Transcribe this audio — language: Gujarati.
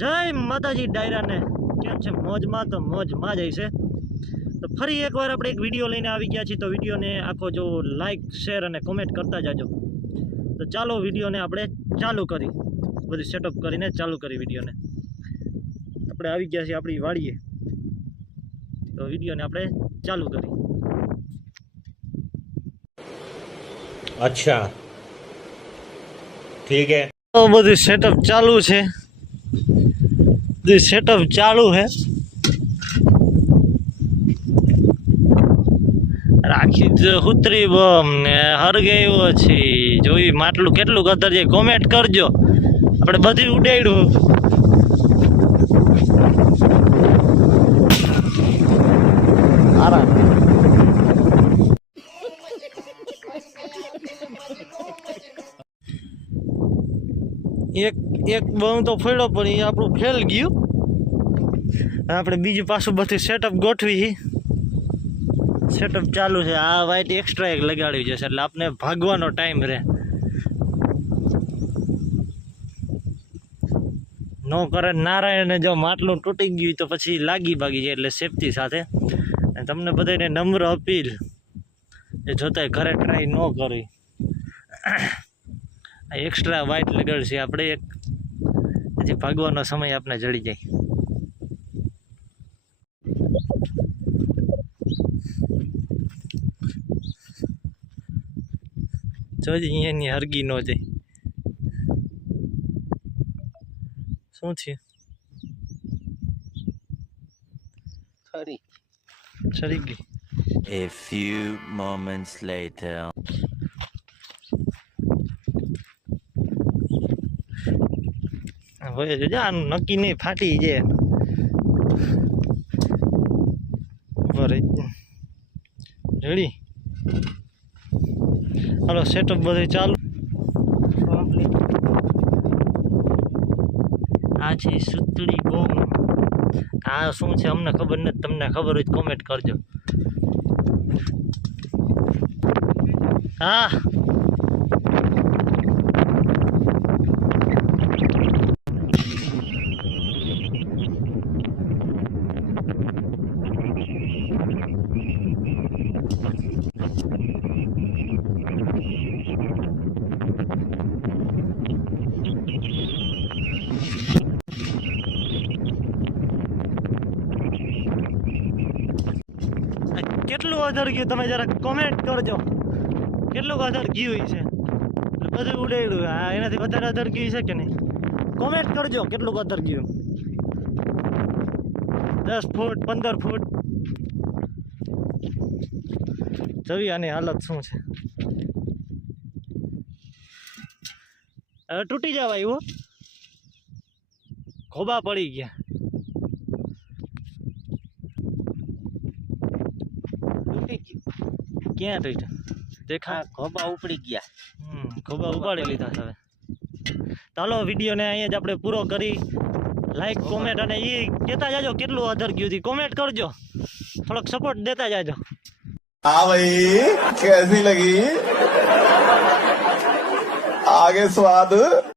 જય માતાજી ડાયરાને. કેમ છે? મોજમાં તો મોજમાં જાય છે. તો ફરી એકવાર આપણે એક વીડિયો લઈને આવી ગયા છીએ. તો વિડીયોને આખો જો લાઈક શેર અને કોમેન્ટ કરતા જાજો. તો ચાલો વિડીયોને આપણે ચાલુ કરી. બધું સેટઅપ કરીને ચાલુ કરી વિડીયોને. આપણે આવી ગયા છીએ આપણી વાળીએ તો વિડીયોને આપણે ચાલુ કરી. અચ્છા. ઠીક હે. બધું સેટઅપ ચાલુ છે. બધું સેટઅપ ચાલુ છે રાખી જ ઉતરી બમ ને હરગાવ્યો છે. જોઈ માટલું કેટલું કદર છે કોમેન્ટ કરજો. આપણે બધી ઉડાડ્યું. આરામ. એક એક બમ તો ફેડો પણ એ આપણું ફેલ ગયું. આપણે બીજું પાછું બધું સેટઅપ ગોઠવી. સેટઅપ ચાલુ છે. આ વાઇટ એક્સ્ટ્રા એક લગાડવી જશે એટલે આપણે ભાગવાનો ટાઈમ રહે. નો કરે નારાયણને જો માટલું તૂટી ગયું તો પછી લાગી ભાગી જાય એટલે સેફટી સાથે. તમને બધાને નમ્ર અપીલ એ જોતા ઘરે ટ્રાય ન કરવી એક્સ્ટ્રા વાઇટ લગાડશે. આપણે એક પછી ભાગવાનો સમય આપણે જડી જાય. જોજે અહીંયાની હરગી ન જાય. શું છે ખરી ચડી ગઈ. A few moments later. હોય જજો આનું નક્કી નહીં ફાટી જાય. રેડી? હાલો સેટઅપ બધું ચાલુ. આ છે સુતળી બોમ. આ શું છે? અમને ખબર નથી. તમને ખબર હોય કોમેન્ટ કરજો. હા. કેટલું અધર ગયું? તમે જરા કોમેન્ટ કરજો. કેટલું અધર ગયું છે બધું ઉડેડ્યું હા એનાથી વધારે અધર ગયું છે કે નહીં? કોમેન્ટ કરજો કેટલું અધર ગયું. દસ ફૂટ, પંદર ફૂટ. જોઈ આની હાલત શું છે? હવે તૂટી જવા આવ્યો ખોબા પડી ગયા. તૂટી ગયું. ક્યાં તૂટ્યું? દેખા ખોબા ઉપડી ગયા. હમ, ખોબા ઉપાડી લીધા હવે. ચાલો વિડીયોને અહીંયા જ આપણે પૂરો કરી. લાઈક કોમેન્ટ અને એ કહેતા જાજો કેટલું અધર ગયું હતી કોમેન્ટ કરજો. થોડોક સપોર્ટ દેતા જાજો. હા ભાઈ કેસી લગી? આગે સ્વાદ.